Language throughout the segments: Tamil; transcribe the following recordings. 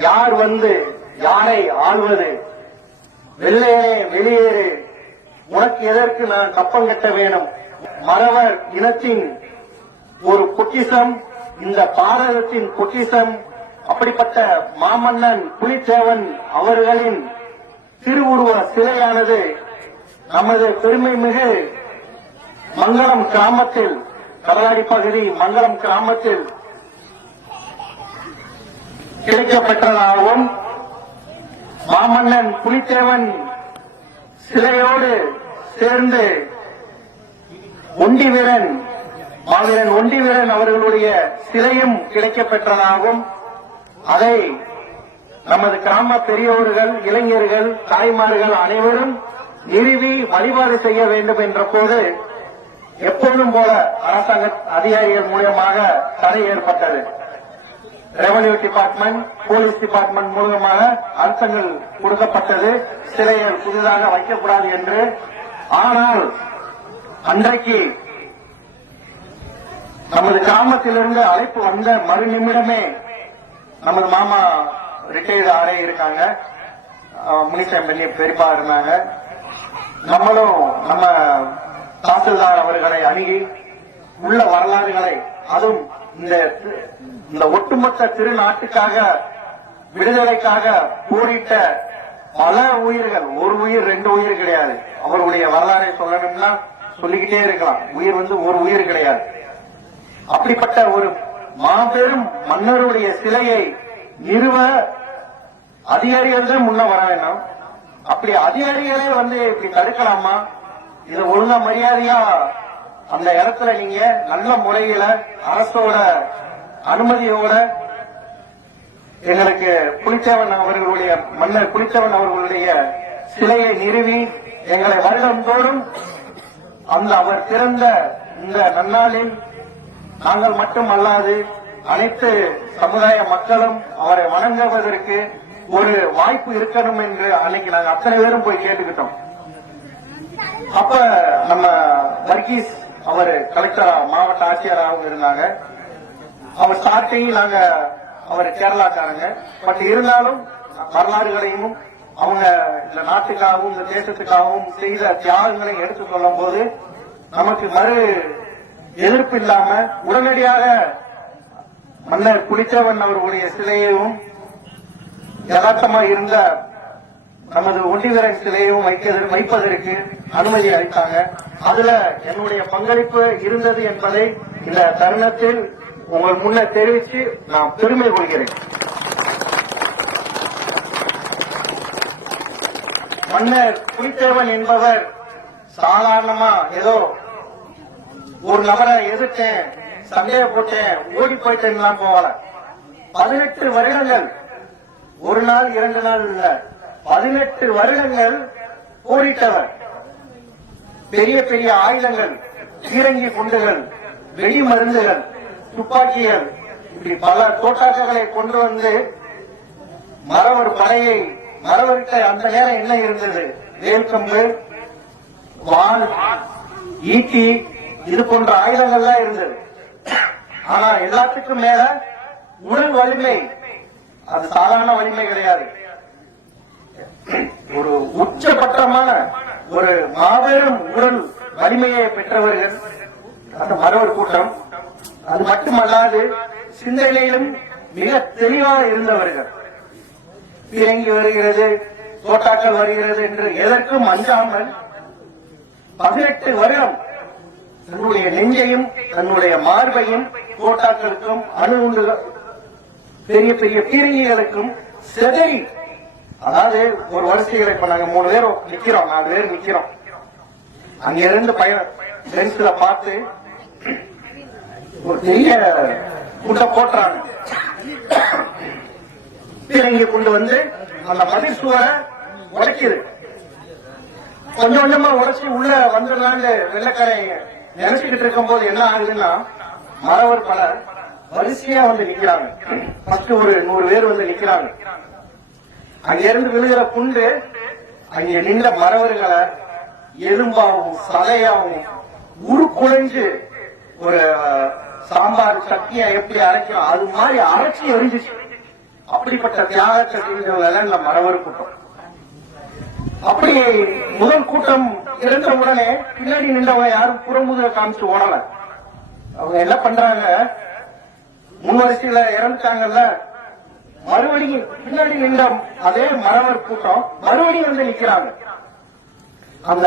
யார் வந்து யாரை ஆள்வது? வெள்ளையனே வெளியேறு. உனக்கு எதற்கு நான் கப்பம் கட்ட வேணும் மறவர் இனத்தின் ஒரு பொக்கிசம் இந்த பாரதத்தின் பொக்கிசம் அப்படிப்பட்ட மாமன்னன் புலித்தேவன் அவர்களின் திருவுருவ சிலையானது நமது பெருமை மிகு மங்களம் கிராமத்தில் கடலாடி பகுதி மங்களம் கிராமத்தில் கிடைக்கப்பெற்றதாகவும் மாமன்னன் புலித்தேவன் சிலையோடு சேர்ந்து ஒண்டி வீரன் மாவீரன் ஒண்டி வீரன் அவர்களுடைய சிலையும் கிடைக்கப்பெற்றதாகவும் அதை நமது கிராம பெரியோர்கள் இளைஞர்கள் தாய்மார்கள் அனைவரும் நிறுவி வழிபாடு செய்ய வேண்டும் என்ற போது எப்போதும் போல அரசாங்க அதிகாரிகள் மூலியமாக தடை ஏற்பட்டது. ரெவன்யூ டிபார்ட்மெண்ட் போலீஸ் டிபார்ட்மெண்ட் மூலமாக அர்த்தங்கள் கொடுக்கப்பட்டது. சிலைகள் புதிதாக வைக்கக்கூடாது என்று. ஆனால் அன்றைக்கு நமது கிராமத்திலிருந்து அழைப்பு வந்த மறு நிமிடமே நமது மாமா ரிட்டையர்டு ஆரே இருக்காங்க. அஹ் முனிசாமி பெரியப்பா இருந்தாங்க. நம்மளும் நம்ம தாசில்தார் அவர்களை அணுகி உள்ள வரலாறுகளை அதுவும் இந்த இந்த ஒட்டுமொத்த திருநாட்டுக்காக விடுதலைக்காக போரிட்ட பல உயிர்கள் ஒரு உயிர் ரெண்டு உயிர் கிடையாது. அவருடைய வரலாறை சொல்லணும்னா சொல்லிக்கிட்டே இருக்கலாம். உயிர் வந்து ஒரு உயிர் கிடையாது. அப்படிப்பட்ட ஒரு மாபெரும் மன்னருடைய சிலையை நிறுவ அதிகாரிகள் தான் முன்ன வர வேணும். அப்படி அதிகாரிகளே வந்து இப்படி தடுக்கலாமா? இதை ஒழுங்கா மரியாதையா அந்த இடத்துல நீங்க நல்ல முறையில அரசோட அனுமதியோட எங்களுக்கு புலித்தேவன் அவர்களுடைய மன்னர் புலித்தேவன் அவர்களுடைய சிலையை நிறுவி எங்களை வருடந்தோறும் அந்த அவர் திறந்த இந்த நன்னாளில் நாங்கள் மட்டும் அல்லாது அனைத்து சமுதாய மக்களும் அவரை வணங்குவதற்கு ஒரு வாய்ப்பு இருக்கணும் என்று அன்னைக்கு நாங்க அத்தனை பேரும் போய் கேட்டுக்கிட்டோம். அப்ப நம்ம வர்கீஸ் அவர் கலெக்டரா மாவட்ட ஆட்சியராகவும் இருந்தாங்க. அவர் ஸ்டார்டிங் நாங்க அவர் கேரளாக்காரங்க. பட் இருந்தாலும் வரலாறுகளையும் அவங்க இந்த நாட்டுக்காகவும் இந்த தேசத்துக்காகவும் செய்த தியாகங்களை எடுத்து சொல்லும் போது நமக்கு மறு எதிர்ப்பு இல்லாம உடனடியாக மன்னர் புலித்தேவன் அவர்களுடைய சிலையையும் யதார்த்தமாக இருந்த நமது ஒண்டிவீரன் சிலையையும் வைக்கிறது- வைப்பதற்கு அனுமதி அளித்தாங்க. அதுல என்னுடைய பங்களிப்பு இருந்தது என்பதை இந்த தருணத்தில் உங்கள் முன்ன தெரிவித்து நான் பெருமை கொள்கிறேன். மன்னர் புலித்தேவன் என்பவர் சாதாரணமா ஏதோ ஒரு நபரை எதிர்த்தேன் சண்டைய போட்டேன் ஓடி போயிட்டேன்லாம் போகல. பதினெட்டு வருடங்கள் ஒரு நாள் இரண்டு நாள் இல்ல. பதினெட்டு வருடங்கள் போரிட்டவர். பெரிய பெரிய ஆயுதங்கள் பீரங்கி குண்டுகள் வெடி மருந்துகள் துப்பாக்கிகள் இப்படி பல தோட்டாக்களை கொண்டு வந்து மரவர் படையை மரவர்கிட்ட அந்த நேரம் என்ன இருந்தது? வேல்கம்பு வான் ஈட்டி இது போன்ற ஆயுதங்கள் தான் இருந்தது. ஆனா எல்லாத்துக்கும் மேல உடல் வலிமை அது சாதாரண வலிமை கிடையாது. ஒரு உச்சபட்சமான ஒரு மாபெரும் உடல் வலிமையை பெற்றவர்கள். அந்த மரவர் கூட்டம். அது மட்டுமல்லாது சிந்தனையிலும் மிக தெளிவாக இருந்தவர்கள். பிறங்கி வருகிறது தோட்டாக்கள் வருகிறது என்று எதற்கும் அஞ்சாமல் பதினெட்டு வருடம் தன்னுடைய நெஞ்சையும் தன்னுடைய மார்பையும் தோட்டாக்களுக்கும் அணுகுண்டு பெரிய பெரிய பீரங்கிகளுக்கும் செதறி அதாவது ஒரு வரிசைகளை இப்ப நாங்க மூணு பேர் நிக்கிறோம் நாலு பேர் நிக்கிறோம். அங்க இருந்து பையன் பென்சில பார்த்து ஒரு பெரிய குண்டை போட்டுறாங்க. இங்க கொண்டு வந்து அந்த மதில் சுவரை உடைக்குது. கொஞ்சம் கொஞ்சமா உடச்சி உள்ள வந்துடலான்னு வெள்ளக்கரை நினைச்சுக்கிட்டு இருக்கும் போது என்ன ஆகுதுன்னா மறவர் பலர் வரிசையா வந்து நிக்கிறாங்க. ஃபர்ஸ்ட் ஒரு நூறு பேர் வந்து நிக்கிறாங்க. அங்க இருந்து விழுகிற குண்டு அங்க நின்ற மறவர்களை எலும்பாவும் சதையாவும் உருக்குலைஞ்சு ஒரு சாம்பார் சட்னியை எப்படி அரைக்கும் அது மாதிரி அரைச்சி எரிஞ்சிச்சு. அப்படிப்பட்ட தியாகத்தை செஞ்சவங்க இந்த மறவர் கூட்டம். அப்படி முதல் கூட்டம் இருந்த உடனே பின்னாடி நின்றவங்க யாரும் புறமுதுக காமிச்சு ஓடல. அவங்க என்ன பண்றாங்க? முன் வரிசையில இறந்துட்டாங்கல்ல? மறுபடியும் பின்னாடி நின்ற அதே மரவர் கூட்டம் மறுபடியும் வந்து நிக்கிறாங்க. அந்த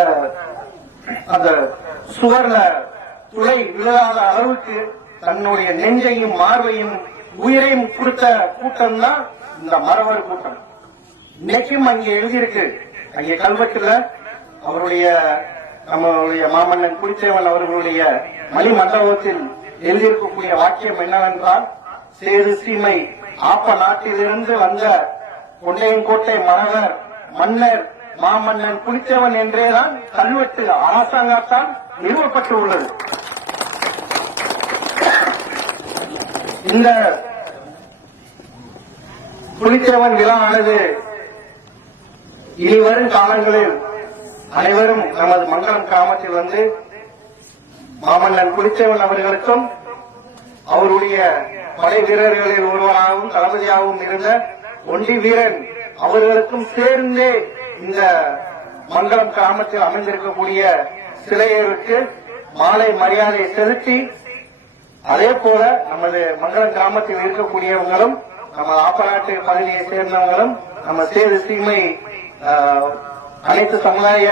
அந்த சுவர்ண துளை விழாத அளவுக்கு தன்னுடைய நெஞ்சையும் மார்பையும் உயிரையும் கொடுத்த கூட்டம் தான் இந்த மரவர் கூட்டம். இன்னைக்கும் அங்கே எழுதியிருக்கு. அங்கே கல்வெட்டுல அவருடைய நம்மளுடைய மாமன்னன் குடிச்சேவன் அவர்களுடைய மணி மண்டபத்தில் எழுதியிருக்கக்கூடிய வாக்கியம் என்னவென்றால் சேது சீமை ஆப்ப நாட்டிலிருந்து வந்த கொண்டையங்கோட்டை மரவர் மன்னர் மாமன்னன் குளித்தவன் என்றேதான் கல்வெட்டு அரசாங்கத்தால் நிறுவப்பட்டு உள்ளது இந்த புலித்தேவன் விழா ஆனது இனிவரும் காலங்களில் அனைவரும் நமது மங்களம் கிராமத்தில் வந்து மாமன்னன் புலித்தேவன் அவர்களுக்கும் அவருடைய படை வீரர்களில் ஒருவராகவும் தளபதியாகவும் இருந்த ஒண்டி வீரன் அவர்களுக்கும் சேர்ந்தே இந்த மங்களம் கிராமத்தில் அமைந்திருக்கக்கூடிய சிலையருக்கு மாலை மரியாதை செலுத்தி அதே போல நமது மங்களம் கிராமத்தில் இருக்கக்கூடியவங்களும் நம்ம ஆப்பநாட்டு பகுதியை சேர்ந்தவங்களும் நம்ம சேது சீமை அனைத்து சமுதாய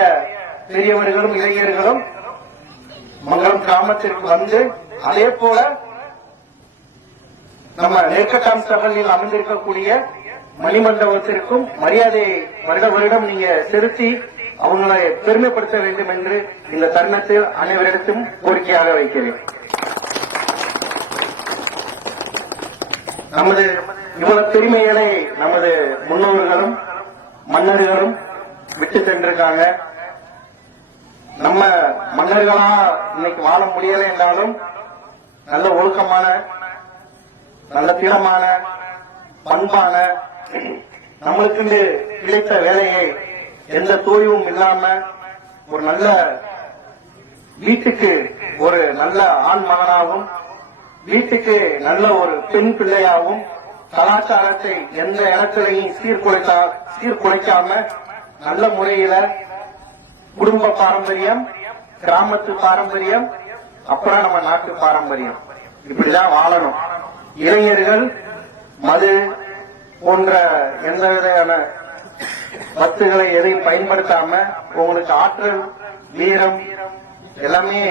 பெரியவர்களும் இளைஞர்களும் மங்களம் கிராமத்திற்கு வந்து அதே போல நம்ம நெற்கட்டாம் சகலில் அமைந்திருக்கக்கூடிய மணிமண்டபத்திற்கும் மரியாதையை வருட வருடம் நீங்க செலுத்தி அவங்களை பெருமைப்படுத்த வேண்டும் என்று இந்த தருணத்தில் அனைவரிடத்தும் கோரிக்கையாக வைக்கிறேன். நமது இவ்வளவு பெருமைகளை நமது முன்னோர்களும் மன்னர்களும் விட்டு சென்றிருக்காங்க. நம்ம மன்னர்களா இன்னைக்கு வாழ முடியலை என்றாலும் நல்ல ஒழுக்கமான நல்ல தீரமான பண்பான நம்மளுக்கு கிடைத்த வேலையை எந்த தோய்வும் இல்லாம ஒரு நல்ல வீட்டுக்கு ஒரு நல்ல ஆண் மகனாகவும் வீட்டுக்கு நல்ல ஒரு பெண் பிள்ளையாகவும் கலாச்சாரத்தை எந்த இடத்திலையும் சீர்குலைத்தா சீர்குலைக்காம நல்ல முறையில குடும்ப பாரம்பரியம் கிராமத்து பாரம்பரியம் அப்புறம் நம்ம நாட்டு பாரம்பரியம். இப்படிதான் வாழணும். இளைஞர்கள் மது போன்ற எந்த விதையான வத்துகளை எதையும் பயன்படுத்தாம உங்களுக்கு ஆற்றல் வீரம் எல்லாமே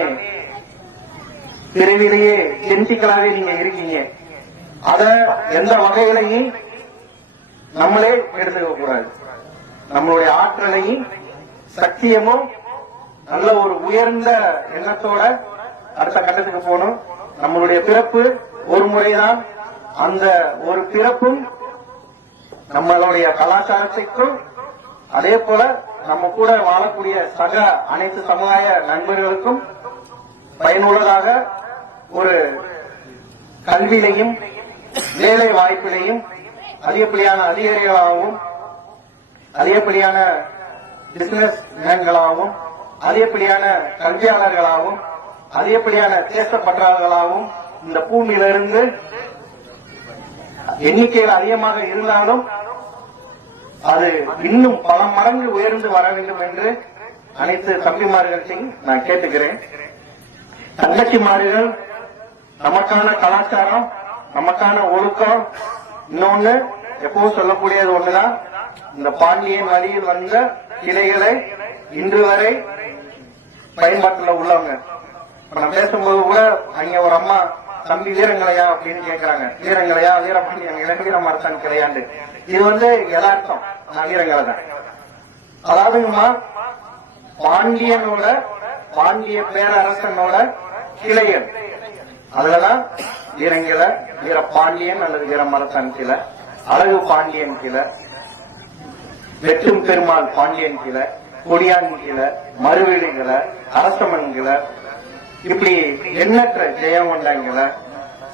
பிறவிலேயே ஜென்டிக்கலாவே நீங்க இருக்கீங்க. அத எந்த வகையிலையும் நம்மளே எடுத்துக்க கூடாது. நம்மளுடைய ஆற்றலையும் சத்தியமும் நல்ல ஒரு உயர்ந்த எண்ணத்தோட அடுத்த கட்டத்துக்கு போகணும். நம்மளுடைய பிறப்பு ஒரு முறைதான். அந்த ஒரு பிறப்பும் நம்மளுடைய கலாச்சாரத்திற்கும் அதே போல நம்ம கூட வாழக்கூடிய சக அனைத்து சமுதாய நண்பர்களுக்கும் பயனுள்ளதாக ஒரு கல்வியிலையும் வேலை வாய்ப்பிலையும் அதிகப்படியான அதிகாரிகளாகவும் அதிகப்படியான பிசினஸ் மேன்களாகவும் அதிகப்படியான கல்வியாளர்களாகவும் அதிகப்படியான தேசப்பற்றாளர்களாகவும் இந்த பூமியிலிருந்து எண்ணிக்கையில் அதிகமாக இருந்தாலும் அது இன்னும் பல மடங்கு உயர்ந்து வர வேண்டும் என்று அனைத்து தம்பிமார்கள் நான் கேட்டுக்கிறேன். தங்கச்சிமார்கள் நமக்கான கலாச்சாரம் நமக்கான ஒழுக்கம் இன்னொன்னு எப்பவும் சொல்லக்கூடியது ஒண்ணுதான் இந்த பாண்டியன் வழியில் வந்த கிளைகளை இன்று வரை பயன்பாட்டுல உள்ளவங்க. இப்ப நான் பேசும்போது கூட அங்க ஒரு அம்மா தம்பி வீரங்களையா? அப்படின்னு கேக்குறாங்க. வீரங்களையா? வீரபாண்டியன் எனக்கு வீரமரத்தான் கிடையாண்டு இது வந்து யதார்த்தம். நான் வீரங்களை தான். அதாவதுங்கம்மா பாண்டியனோட பாண்டிய பேரரசனோட கிளையன் அதுலதான் வீரங்கில வீர பாண்டியன் அல்லது வீரமரசன் கிளை அழகு பாண்டியன் கிளை வெற்றும் பெருமாள் பாண்டியன் கிளை கொடியான் கிளை மறுவீடு கிளை அரசமன் கிளை இப்படி எண்ணற்ற ஜெயமண்டங்களை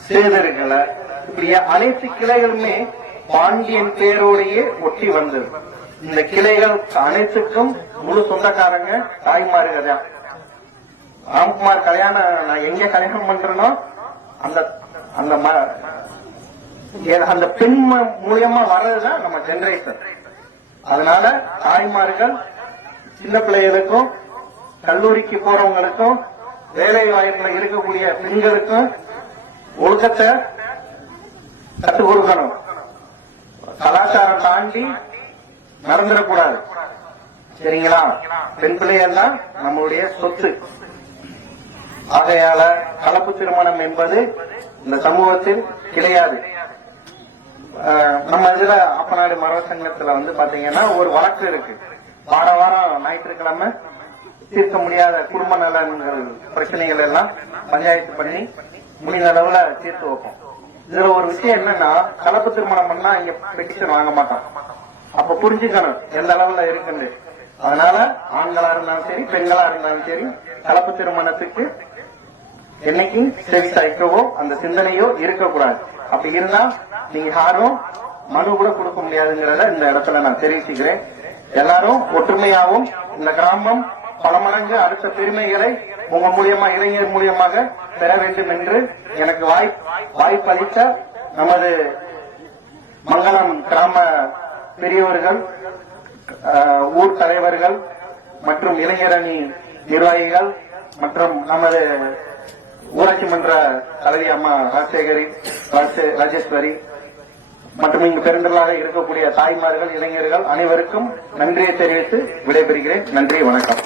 சேதர்களை இப்படி அனைத்து கிளைகளுமே பாண்டியன் பேரோடையே ஒட்டி வந்தது இந்த கிளைகள் அனைத்துக்கும் முழு சொந்தக்காரங்க தாய்மார்கள் தான். ராம்குமார் கல்யாணம் நான் எங்க கல்யாணம் பண்றேனோ அந்த அந்த அந்த பெண் மூலியமா வர்றதுதான் நம்ம ஜெனரேஷன் அதனால தாய்மார்கள் சின்ன பிள்ளைகளுக்கும் கல்லூரிக்கு போறவங்களுக்கும் வேலை வாய்ப்புல இருக்கக்கூடிய பெண்களுக்கும் ஒழுக்கத்தை கற்றுக் கொடுக்கணும் கலாச்சாரம் தாண்டி மறந்துடக்கூடாது சரிங்களா? பெண் பிள்ளையெல்லாம் நம்மளுடைய சொத்து. ஆகையால கலப்பு திருமணம் என்பது இந்த சமூகத்தில் கிடையாது. நம்ம இதுல அப்பநாடு மரவ சங்கத்துல வந்து பாத்தீங்கன்னா ஒரு வழக்கு இருக்கு. வார வாரம் ஞாயிற்றுக்கிழமை தீர்க்க முடியாத குடும்ப நலன்கள் பிரச்சனைகள் எல்லாம் பஞ்சாயத்து பண்ணி முடிந்த அளவுல தீர்த்து வைப்போம். இதுல ஒரு விஷயம் என்னன்னா கலப்பு திருமணம் பண்ணா இங்க பெட்டிஷன் வாங்க மாட்டோம் அப்ப புரிஞ்சுக்கணும் எந்த அளவுல இருக்குன்னு. அதனால ஆண்களா இருந்தாலும் சரி பெண்களா இருந்தாலும் சரி கலப்பு திருமணத்துக்கு என்னைக்கும் செவி சாய்க்கவோ அந்த சிந்தனையோ இருக்கக்கூடாது. அப்படி இருந்தா நீங்க யாரும் மனு கூட கொடுக்க முடியாதுங்கிறத இந்த இடத்துல நான் தெரிவிச்சுக்கிறேன். எல்லாரும் ஒற்றுமையாகவும் இந்த கிராமம் பல மடங்கு அடுத்த பெருமைகளை உங்க மூலியமா இளைஞர் மூலியமாக பெற வேண்டும் என்று எனக்கு வாய் வாய்ப்பளித்த நமது மங்களம் கிராம பெரியவர்கள் ஊர் தலைவர்கள் மற்றும் இளைஞரணி நிர்வாகிகள் மற்றும் நமது ஊராட்சி மன்ற தலைவி அம்மா ராஜசேகரி ராஜே- ராஜேஸ்வரி மற்றும் இங்கு பெருந்தலாக இருக்கக்கூடிய தாய்மார்கள் இளைஞர்கள் அனைவருக்கும் நன்றியை தெரிவித்து விடைபெறுகிறேன். நன்றி வணக்கம்.